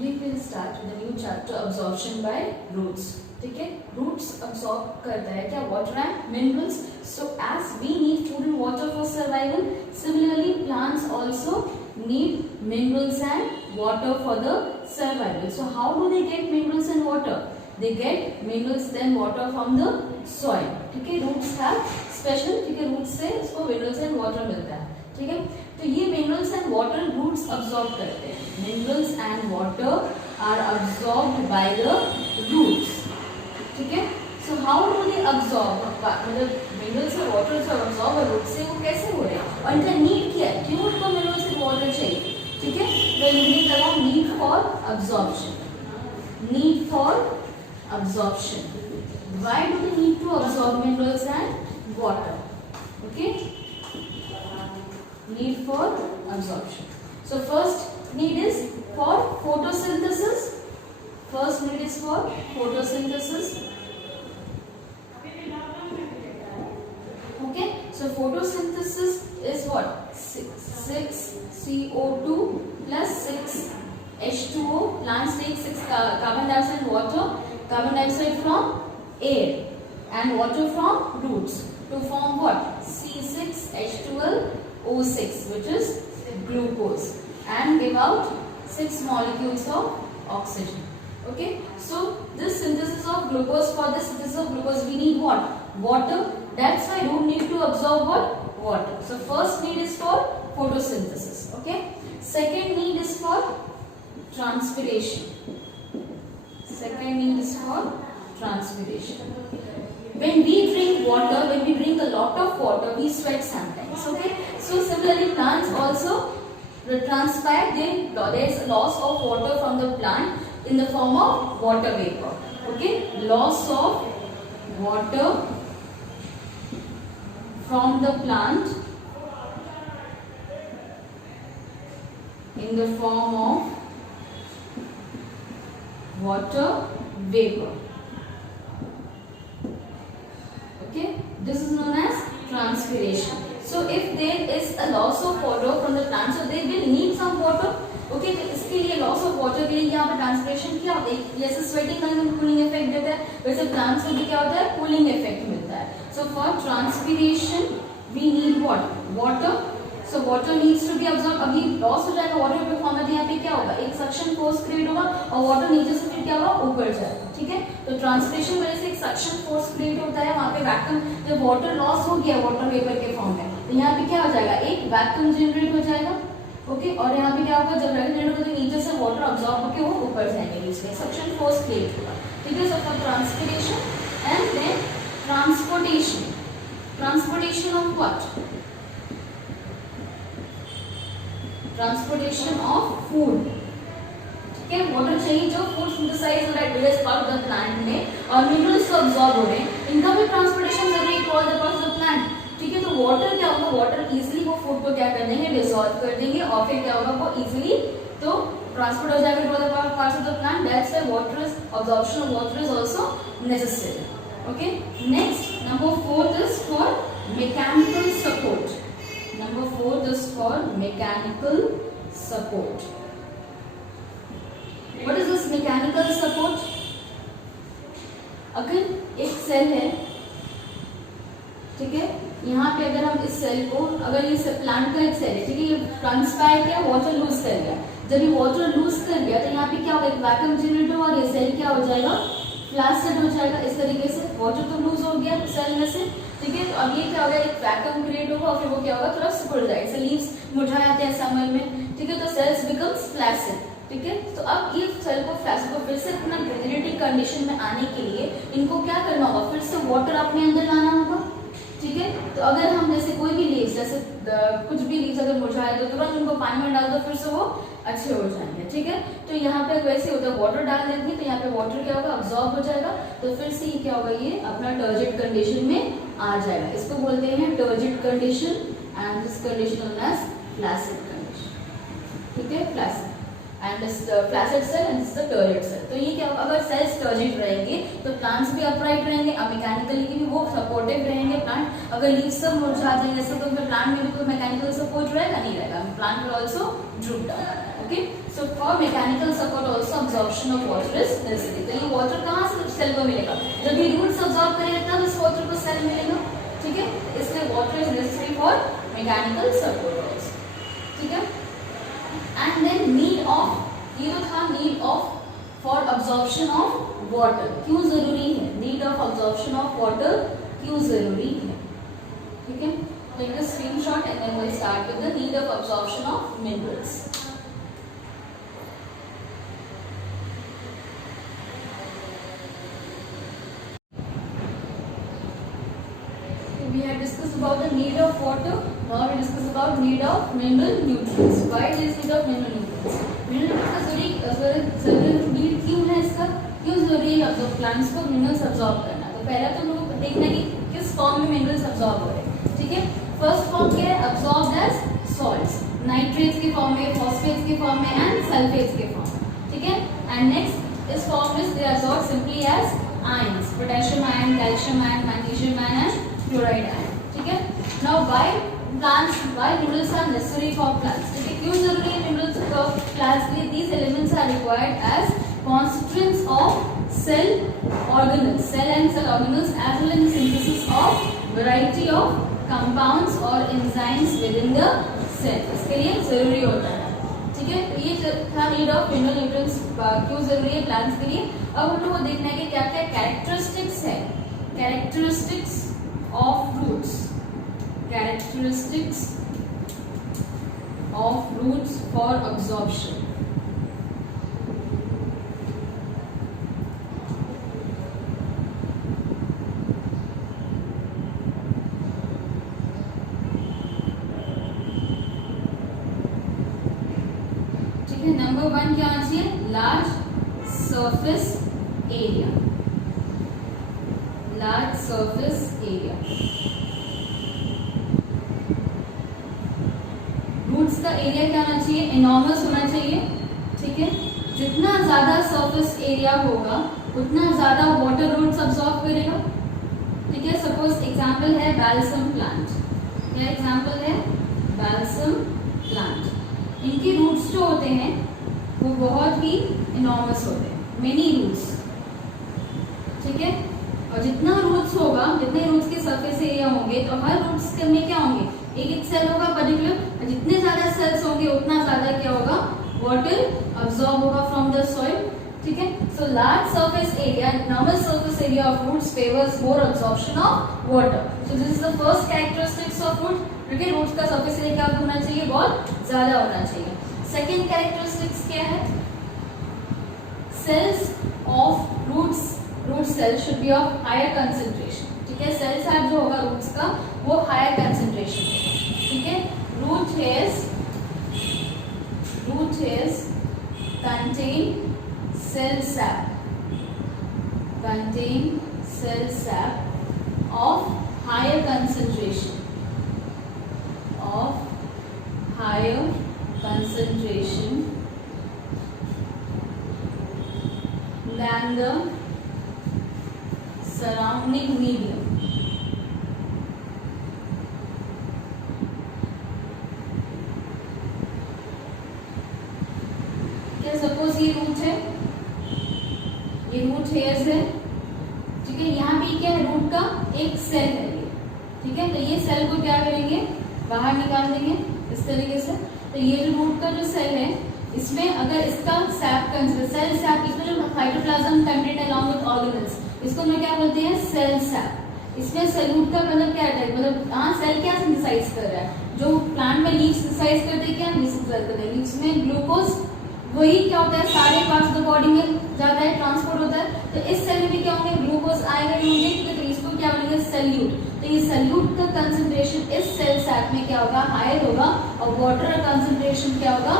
Today we will start with a new chapter, absorption by roots. ठीक है, roots absorb करता है क्या, water and minerals. So as we need food and water for survival, similarly plants also need minerals and water for the survival. So how do they get minerals and water? They get minerals and water from the soil. ठीक है, roots have special, ठीक है, roots से इसको minerals and water मिलता है. ठीक है, तो ये minerals and water roots absorb करते हैं. Minerals and water are absorbed by the roots. ठीक है, so how do they absorb, मतलब मिनरल्स और वाटर जो अब्सॉर्ब है रूट से, वो कैसे हो रहे हैं और इनका नीड क्या है, क्यों उनको मिनरल्स एंड वाटर चाहिए. ठीक है, तो यूनिट लगाओ, need for absorption. Need for absorption. Why do they need to absorb minerals and water? Okay, need for absorption. So first need is for photosynthesis. First need is for photosynthesis. Okay, so photosynthesis is what, 6 CO2 plus 6 H2O. Plants take 6 carbon dioxide and water, carbon dioxide from air and water from roots to form what, C6H12 O6, which is glucose, and give out 6 molecules of oxygen. Okay, so this synthesis of glucose, for the synthesis of glucose we need what, water. That's why root need to absorb what, water. So first need is for photosynthesis. Okay, second need is for transpiration. Second need is for transpiration. When we drink water, when we drink a lot of water, we sweat sometimes. Okay, so similarly plants also transpire. There is loss of water from the plant in the form of water vapor. Okay, loss of water from the plant in the form of water vapor. Okay, this is known as transpiration. So if there is a loss of water from the plant, so they will need some water. Okay, तो इसके लिए loss of water के लिए यहाँ पे transpiration क्या होता है, जैसे sweating करने में cooling effect देता है, वैसे plants को भी क्या होता है, cooling effect मिलता है. So for transpiration we need what, water. So water needs to be absorbed. अभी loss हो जाएगा water पे form में, यहाँ पे क्या होगा, एक suction force create होगा और water नीचे से फिर क्या होगा, ऊपर जाएगा. ठीक है, तो ट्रांसपिरेशन वजह से एक सक्शन फोर्स क्रिएट होता है वहां पे वैक्यूम. जब वाटर लॉस हो गया वाटर वेपर के फॉर्म में, तो यहाँ पे क्या हो जाएगा, एक वैक्यूम जनरेट हो जाएगा. ओके, और यहाँ पे क्या होगा, जब वैक्यूम जनरेट होगा तो नीचे से वाटर अब्सॉर्ब होकर वो ऊपर जाएंगे, इसलिए सक्शन फोर्स क्रिएट होगा. ठीक है, so for transpiration and then transportation. Transportation of what, transportation of food. Water चाहिए जो फूड सिंथेसाइज हो रहा है various part of the plant में, और मिनरल्स को अब्सॉर्ब हो रहे हैं, इनका भी ट्रांसपोर्टेशन जरूरी है to all the parts of plant. ठीक है, तो वाटर क्या होगा, वाटर इजीली वो फूड को क्या कर देंगे, डिसॉल्व कर देंगे, और फिर क्या होगा, वो इजीली तो ट्रांसपोर्ट हो जाएगा to all the parts of the plant. That's why water is, absorption of water is also necessary. Okay, next number 4 is for mechanical support. Number 4 is for mechanical support. What is this mechanical support? अगर एक cell है, ठीक है, यहाँ पे अगर हम इस सेल को, अगर ये प्लांट का एक सेल है, ठीक है, ये ट्रांसपायर किया, वाटर लूज कर गया. जब ये वाटर लूज कर गया तो यहाँ पे क्या होगा, एक वैक्यूम जनरेट होगा और ये सेल क्या हो जाएगा, फ्लैसिड हो जाएगा. इस तरीके से वाटर तो लूज हो गया सेल में से. ठीक है, तो अब ये क्या होगा, एक वैक्यूम क्रिएट होगा और फिर वो क्या होगा, थोड़ा सिकुड़ जाएगा. जैसे लीव्स मुरझा जाते हैं समर में. ठीक है, तो सेल्स बिकम्स फ्लैसिड. ठीक है, तो अब ये सेल को फ्लैसिड को फिर से अपना ब्रीथेबिलिटी कंडीशन में आने के लिए इनको क्या करना होगा, फिर से वाटर अपने अंदर लाना होगा. ठीक है, तो अगर हम जैसे कोई भी लीव्स, जैसे कुछ भी लीव्स अगर मुरझाए तो तुरंत उनको पानी में डाल दो, फिर से वो अच्छे हो जाएंगे. ठीक है, तो यहाँ पे वैसे होता है, वाटर डाल देंगे तो यहाँ पे वाटर क्या होगा, अब्सॉर्ब हो जाएगा, तो फिर से क्या होगा, ये अपना टर्जिड कंडीशन में आ जाएगा. इसको बोलते हैं turgid condition, and this condition known as flaccid condition. ठीक है, flaccid. And flaccid cell and this is the turgid cell. तो ये क्या होगा, अगर सेल्स टर्जेट रहेंगे तो प्लांट्स भी अपराइट रहेंगे, अब मैकेनिकली भी वो सपोर्टिव रहेंगे प्लांट। अगर लीव्स सब मुरझा जाएंगे जैसे तो फिर प्लांट में भी कोई मैकेनिकल सपोर्ट रहेगा नहीं रहेगा, plant will also drupe down. Okay, so for mechanical support also absorption of water is necessary. तो ये वाटर कहाँ से सेल को मिलेगा, जब ये रूट्स अब्सॉर्ब करेगा तब इस वाटर को सेल मिलेगा। ठीक है, इसलिए water is necessary for mechanical support also. ठीक है, एंड देन नीड ऑफ, ये तो था need of for absorption of water, क्यों जरूरी है, need of absorption of water क्यों जरूरी है। ठीक है, take a screenshot and then we'll start with the need of absorption of minerals. We have discussed about the need of water. Now we discuss about need of mineral nutrients. Why there is need of mineral nutrients? Mineral nutrients का जरूरी need क्यों है, इसका क्यों जरूरी है जो plants को मिनरल्स अब्सॉर्ब करना। तो पहला तो हम लोग देखना है कि किस फॉर्म में मिनरल्स अब्सॉर्ब हो रहे हैं। ठीक है, फर्स्ट फॉर्म क्या है, अब्सॉर्ब्ड एज सॉल्ट्स, नाइट्रेट्स के फॉर्म में, फॉस्फेट्स के फॉर्म में एंड सल्फेट्स के फॉर्म में। ठीक है, एंड नेक्स्ट इस फॉर्म में they are absorbed simply as ions, potassium ion, calcium ion, magnesium ion and chloride ion. ठीक है, now why plants, why minerals are necessary for plants? ठीक है, क्यों जरूरी है minerals for plants के लिए? These elements are required as constituents of cell organelles, cell and cell organelles, as well as the synthesis of variety of compounds or enzymes within the cell. इसके लिए जरूरी होता है। ठीक है, तो ये था नीड ऑफ मिनरल न्यूट्रिएंट्स क्यों जरूरी है प्लांट्स के लिए। अब हम लोग को देखना है कि क्या क्या कैरेक्टरिस्टिक्स है, characteristics of roots, characteristics of roots for absorption. ठीक है, नंबर 1 क्या आना चाहिए, large surface area, large surface area. Roots का एरिया क्या होना चाहिए, एनॉर्मस होना चाहिए। ठीक है, जितना ज्यादा सरफेस एरिया होगा उतना ज्यादा वाटर रूट्स अब्सॉर्ब करेगा। ठीक है, सपोज एग्जांपल है बैल्सम प्लांट, क्या एग्जांपल है, बैल्सम प्लांट। इनके रूट्स जो होते हैं वो बहुत ही एनॉर्मस होते हैं, मेनी रूट्स। ठीक है, और जितना रूट्स होगा, जितने रूट्स के सरफेस एरिया होंगे तो हर रूट्स में क्या होंगे, एक एक सेल होगा पर्टिकुलर, जितने ज्यादा सेल्स होंगे उतना ज्यादा क्या होगा, वाटर अब्सॉर्ब होगा फ्रॉम द सॉइल। ठीक है, so large surface area, normal surface area of roots favours more absorption of water. So this is the first characteristics of root, क्योंकि रूट्स का सरफेस एरिया क्या होना चाहिए, बहुत ज्यादा होना चाहिए। सेकेंड कैरेक्टरिस्टिक्स क्या है, cells of roots, root cell should be of higher concentration. ठीक है, सेल साइज जो होगा रूट्स का वो हायर कंसेंट्रेशन। ठीक है, root hairs contain cell sap of higher concentration than the surrounding medium. Suppose ये रूट है, ये रूट हेयर्स है। ठीक है, यहाँ भी क्या है, रूट का एक सेल है ये। ठीक है, तो ये सेल को क्या करेंगे, बाहर निकाल देंगे इस तरीके से। तो ये जो रूट का जो सेल है, इसमें अगर इसका सैप सेल सैप, इसमें जो cytoplasm content along with organelles, इसको हम क्या बोलते हैं, सेल सैप। इसमें सेल रूट का मतलब क्या है, मतलब हाँ सेल क्या सिंथेसाइज कर रहा है, जो प्लांट में लीव्स सिंथेसाइज करते हैं, क्या सिंथेसाइज करते हैं, लीव्स में ग्लूकोज, वही क्या होता है सारे पार्ट्स ऑफ द बॉडी में जाता है, ट्रांसपोर्ट होता है। तो इस सेल में भी क्या होंगे, ग्लूकोज आएगा ही होंगे, तो इसको क्या बोलेंगे, सेल्यूट। तो ये सेल्यूट का कंसंट्रेशन इस सेल सैक में क्या होगा, हायर होगा, और वाटर का कंसंट्रेशन क्या होगा,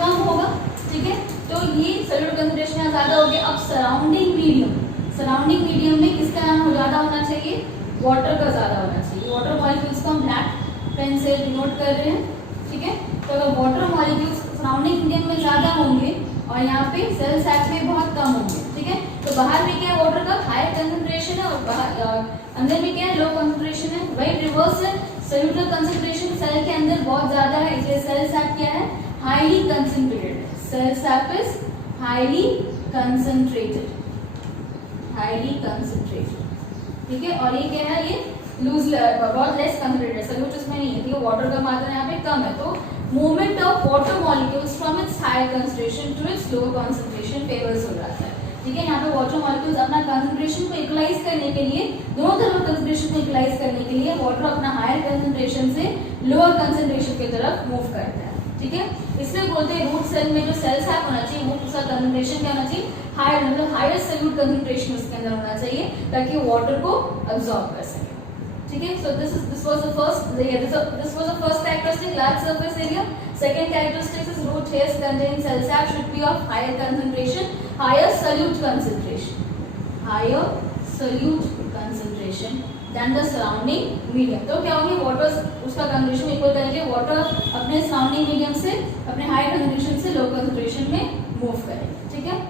कम होगा। ठीक है, तो ये सेल्यूट कंसंट्रेशन यहाँ ज्यादा हो गया। अब सराउंडिंग मीडियम में किसका यहाँ ज्यादा होना चाहिए, वाटर का ज्यादा होना चाहिए। वाटर मॉलिक्यूल्स को हम ब्लैक पेन से डिनोट कर रहे हैं। ठीक है, तो अगर वाटर मॉलिक्यूल्स सराउंडिंग मीडियम में ज्यादा होंगे और यहाँ पे सेल सैक में बहुत कम होंगे, ठीक है। तो बाहर में क्या है, वाटर का हाई कंसंट्रेशन है और बाहर अंदर में क्या है, लो कंसंट्रेशन है। वही रिवर्स है, सोल्यूटर कंसंट्रेशन सेल के अंदर बहुत ज्यादा है, इसलिए सेल सैक क्या है, highly concentrated. Cell sac is highly concentrated, highly concentrated, ठीक है। और ये क्या है, ये लूज बहुत लेस कंसंट्रेटेड, सोल्यूट इसमें नहीं है, ठीक है। वाटर का मात्रा यहाँ पे कम है, तो movement of water molecules from its high concentration to its low concentration favours हो जाता है, ठीक है। यहाँ पे वाटर मॉलिक्यूल्स अपना कंसंट्रेशन को इक्वलाइज करने के लिए, दोनों तरफ कंसंट्रेशन को इक्वलाइज करने के लिए वाटर अपना हायर कंसंट्रेशन से लोअर कंसंट्रेशन की तरफ मूव करता है, ठीक है। इसलिए बोलते हैं रूट सेल में जो सेल सैक होना चाहिए वो उसका कंसंट्रेशन क्या होना चाहिए, हायर, मतलब हायर सोल्यूट कंसंट्रेशन उसके अंदर होना चाहिए ताकि वो वाटर को अब्सॉर्ब कर सके, ठीक है। So this was the first characteristic, large surface area. Second characteristic is root hairs containing cell sap should be of higher concentration, higher solute concentration, higher solute concentration than the surrounding medium. तो क्या होगी, water उसका concentration equal करेंगे, water अपने surrounding medium से, अपने high concentration से low concentration में मूव करेंगे, ठीक है।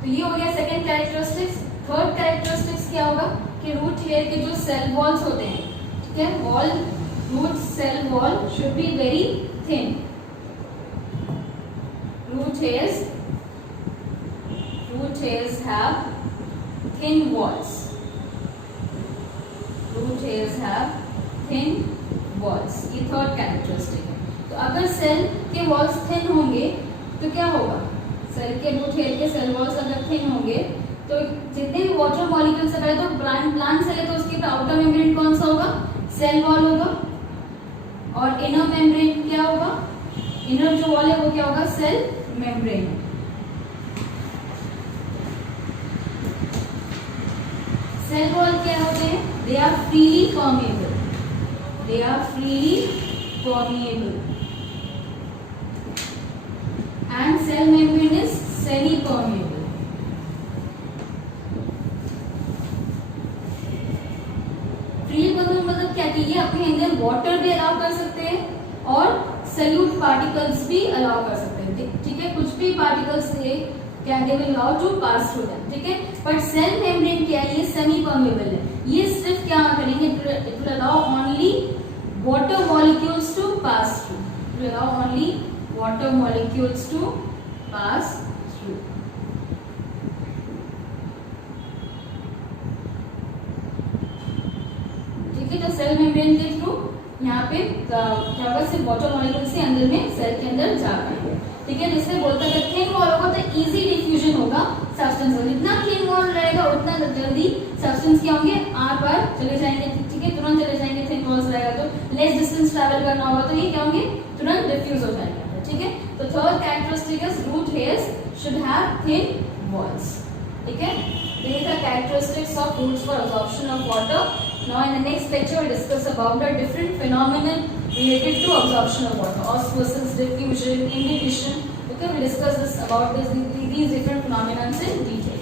तो ये हो गया सेकंड कैरेक्टरिस्टिक्स। थर्ड कैरेक्टरिस्टिक्स क्या होगा कि रूट हेयर के जो सेल वॉल्स होते हैं, ठीक है, wall, root cell wall should be very thin. Root hairs have thin walls. Root hairs have thin walls. ये थर्ड कैरेक्टरिस्टिक है। तो अगर सेल के वॉल्स थिन होंगे तो क्या होगा, सेल के रूट हेयर के सेल वॉल्स अगर थिन होंगे तो जितने भी वाटर मॉलिक्यूल्स है, तो प्लांट सेल है तो उसके आउटर मेम्ब्रेन कौन सा होगा, सेल वॉल होगा, और इनर मेम्ब्रेन क्या होगा, इनर जो वॉल है वो क्या होगा, सेल मेम्ब्रेन। सेल वॉल क्या होते हैं, they are freely permeable, they are freely permeable, and cell membrane is semi permeable. मतलब क्या कि ये अपने अंदर वाटर भी अलाउ कर सकते हैं और सल्यूट पार्टिकल्स भी अलाउ कर सकते हैं, ठीक है। कुछ भी particles can they will allow to pass through them, ठीक है। बट सेल मेम्ब्रेन क्या है, ये सेमी परमेएबल है, ये सिर्फ क्या करेंगे, it will allow only water molecules to pass through, it will allow only water molecules to pass through. तो सेल मेम्ब्रेन के थ्रू यहाँ पे क्या होगा, सिर्फ वाटर मॉलिक्यूल से अंदर में सेल के अंदर जा पाएंगे, ठीक है। जिससे बोलते हैं थिन वॉल होगा तो इजी डिफ्यूजन होगा सब्सटेंस का, जितना थिन वॉल रहेगा उतना जल्दी सब्सटेंस क्या होंगे, आर पार चले जाएंगे, ठीक है, तुरंत चले जाएंगे। थिन वॉल्स रहेगा तो लेस डिस्टेंस ट्रैवल करना होगा तो ये क्या होंगे, तुरंत डिफ्यूज हो जाएंगे, ठीक है। तो third characteristic is root hairs should have thin walls, ठीक है। These are characteristics of roots for absorption of water. Now in the next lecture we discuss about the different phenomena related to absorption of water, osmosis, diffusion, inhibition. Okay, we discuss this about these different phenomena in detail.